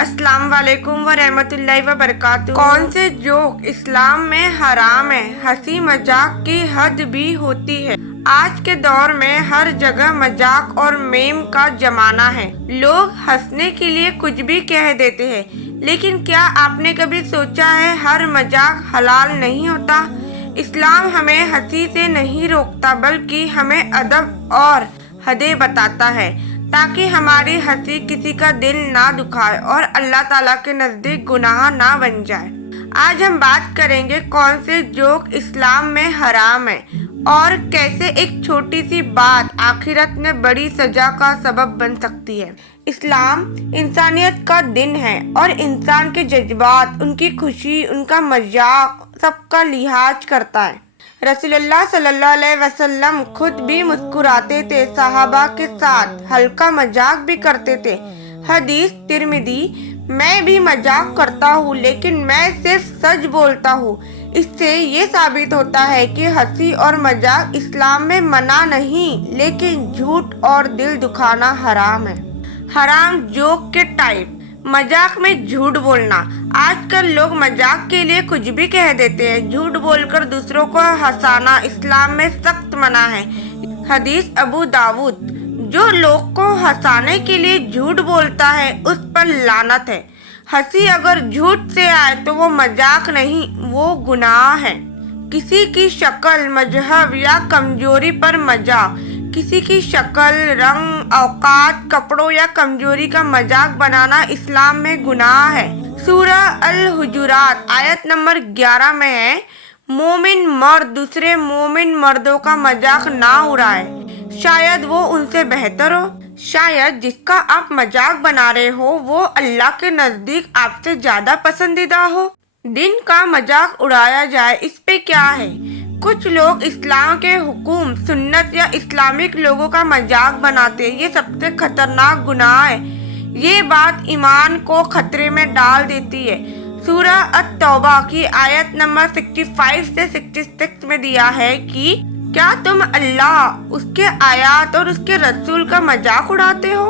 अस्सलाम वालेकुम व रहमतुल्लाहि व बरकातुहू। कौन से जोक इस्लाम में हराम है? हंसी मजाक की हद भी होती है। आज के दौर में हर जगह मजाक और मेम का जमाना है। लोग हंसने के लिए कुछ भी कह देते हैं, लेकिन क्या आपने कभी सोचा है हर मजाक हलाल नहीं होता? इस्लाम हमें हंसी से नहीं रोकता, बल्कि हमें अदब और हदें बताता है, ताकि हमारी हंसी किसी का दिल ना दुखाए और अल्लाह ताला के नज़दीक गुनाह ना बन जाए। आज हम बात करेंगे कौन से जोक इस्लाम में हराम है और कैसे एक छोटी सी बात आखिरत में बड़ी सजा का सबब बन सकती है। इस्लाम इंसानियत का दिन है और इंसान के जज्बात, उनकी खुशी, उनका मजाक सबका लिहाज करता है। रसूलुल्लाह सल्लल्लाहु अलैहि वसल्लम खुद भी मुस्कुराते थे, सहाबा के साथ हल्का मजाक भी करते थे। हदीस तिरमिजी, मैं भी मजाक करता हूँ, लेकिन मैं सिर्फ सच बोलता हूँ। इससे ये साबित होता है कि हंसी और मजाक इस्लाम में मना नहीं, लेकिन झूठ और दिल दुखाना हराम है। हराम जोक के टाइप। मजाक में झूठ बोलना। आजकल लोग मजाक के लिए कुछ भी कह देते हैं। झूठ बोलकर दूसरों को हंसाना इस्लाम में सख्त मना है। हदीस अबू दाऊद, जो लोग को हंसाने के लिए झूठ बोलता है उस पर लानत है। हंसी अगर झूठ से आए तो वो मजाक नहीं, वो गुनाह है। किसी की शक्ल, मजहब या कमजोरी पर मजाक। किसी की शक्ल, रंग, औकात, कपड़ों या कमजोरी का मजाक बनाना इस्लाम में गुनाह है। सूरह अल हुजुरात आयत नंबर 11 में है, मोमिन मर्द दूसरे मोमिन मर्दों का मजाक ना उड़ाए, शायद वो उनसे बेहतर हो। शायद जिसका आप मजाक बना रहे हो वो अल्लाह के नजदीक आपसे ज्यादा पसंदीदा हो। दिन का मजाक उड़ाया जाए, इस पे क्या है? कुछ लोग इस्लाम के हुकूम, सुन्नत या इस्लामिक लोगों का मजाक बनाते हैं। ये सबसे खतरनाक गुनाह है। ये बात ईमान को खतरे में डाल देती है। सूरह अत-तौबा की आयत नंबर 65 से 66 में दिया है कि क्या तुम अल्लाह, उसके आयात और उसके रसूल का मजाक उड़ाते हो?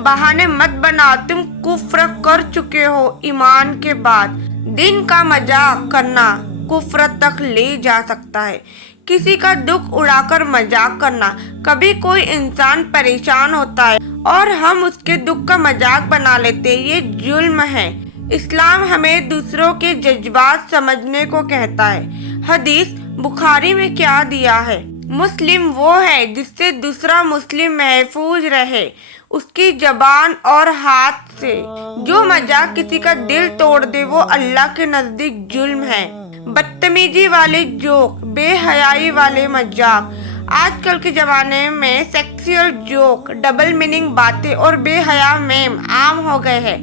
बहाने मत बनाओ, तुम कुफ्र कर चुके हो ईमान के बाद। दिन का मजाक करना कुफ्र तक ले जा सकता है। किसी का दुख उड़ाकर मजाक करना। कभी कोई इंसान परेशान होता है और हम उसके दुख का मजाक बना लेते हैं, ये जुल्म है। इस्लाम हमें दूसरों के जज्बात समझने को कहता है। हदीस बुखारी में क्या दिया है? मुस्लिम वो है जिससे दूसरा मुस्लिम महफूज रहे, उसकी जबान और हाथ से। जो मजाक किसी का दिल तोड़ दे वो अल्लाह के नजदीक जुल्म है। बदतमीजी वाले जोक, बेहयाई वाले मजाक। आजकल के जमाने में सेक्सुअल जोक, डबल मीनिंग बातें और बेहया मेम आम हो गए हैं,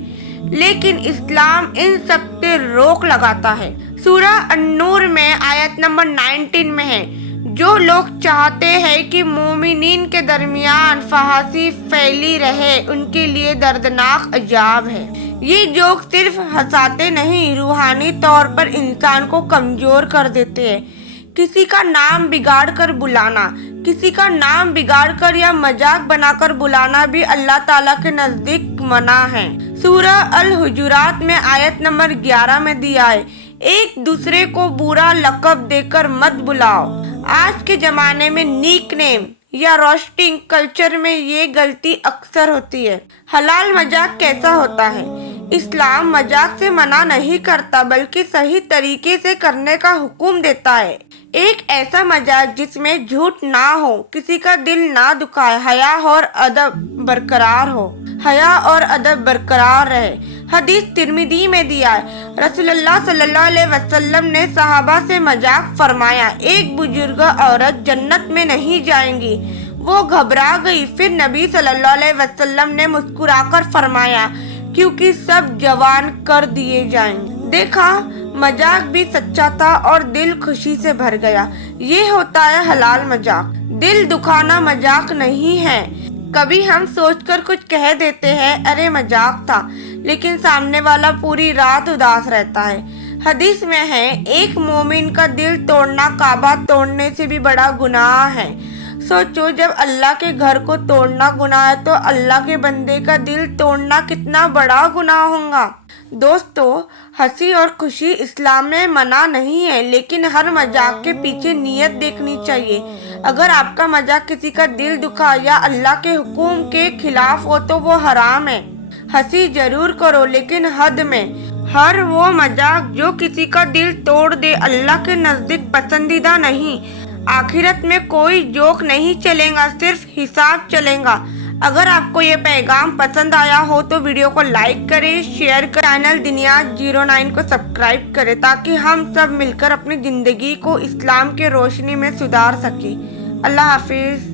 लेकिन इस्लाम इन सब पे रोक लगाता है। सूरह अन-नूर में आयत नंबर 19 में है, जो लोग चाहते हैं कि मोमिनीन के दरमियान फहासी फैली रहे, उनके लिए दर्दनाक अजाब है। ये जोक सिर्फ हंसाते नहीं, रूहानी तौर पर इंसान को कमजोर कर देते हैं। किसी का नाम बिगाड़ कर बुलाना, किसी का नाम बिगाड़ कर या मजाक बनाकर बुलाना भी अल्लाह ताला के नजदीक मना है। सूरह अल हुजुरात में आयत नंबर 11 में दिया है, एक दूसरे को बुरा लक़ब देकर मत बुलाओ। आज के जमाने में निक नेम या रोस्टिंग कल्चर में ये गलती अक्सर होती है। हलाल मजाक कैसा होता है? इस्लाम मजाक से मना नहीं करता, बल्कि सही तरीके से करने का हुक्म देता है। एक ऐसा मजाक जिसमें झूठ ना हो, किसी का दिल ना दुखाए, हया और अदब बरकरार हो, हया और अदब बरकरार रहे। हदीस तिरमिजी में दिया है, रसूलुल्लाह सल्लल्लाहु अलैहि वसल्लम ने सहाबा से मजाक फरमाया, एक बुजुर्ग औरत जन्नत में नहीं जाएंगी। वो घबरा गई। फिर नबी सल्लल्लाहु अलैहि वसल्लम ने मुस्कुराकर फरमाया, क्योंकि सब जवान कर दिए जाएंगे। देखा, मजाक भी सच्चा था और दिल खुशी से भर गया। ये होता है हलाल मजाक। दिल दुखाना मजाक नहीं है। कभी हम सोचकर कुछ कह देते हैं, अरे मजाक था, लेकिन सामने वाला पूरी रात उदास रहता है। हदीस में है, एक मोमिन का दिल तोड़ना काबा तोड़ने से भी बड़ा गुनाह है। सोचो जब अल्लाह के घर को तोड़ना गुनाह है तो अल्लाह के बंदे का दिल तोड़ना कितना बड़ा गुनाह होगा। दोस्तों, हंसी और खुशी इस्लाम में मना नहीं है, लेकिन हर मजाक के पीछे नीयत देखनी चाहिए। अगर आपका मजाक किसी का दिल दुखा या अल्लाह के हुक्म के खिलाफ हो तो वो हराम है। हंसी जरूर करो लेकिन हद में। हर वो मजाक जो किसी का दिल तोड़ दे अल्लाह के नज़दीक पसंदीदा नहीं। आखिरत में कोई जोक नहीं चलेगा, सिर्फ हिसाब चलेगा। अगर आपको ये पैगाम पसंद आया हो तो वीडियो को लाइक करें, शेयर करें, चैनल दिनियात 09 को सब्सक्राइब करें ताकि हम सब मिलकर अपनी ज़िंदगी को इस्लाम के रोशनी में सुधार सकें। अल्लाह हाफिज़।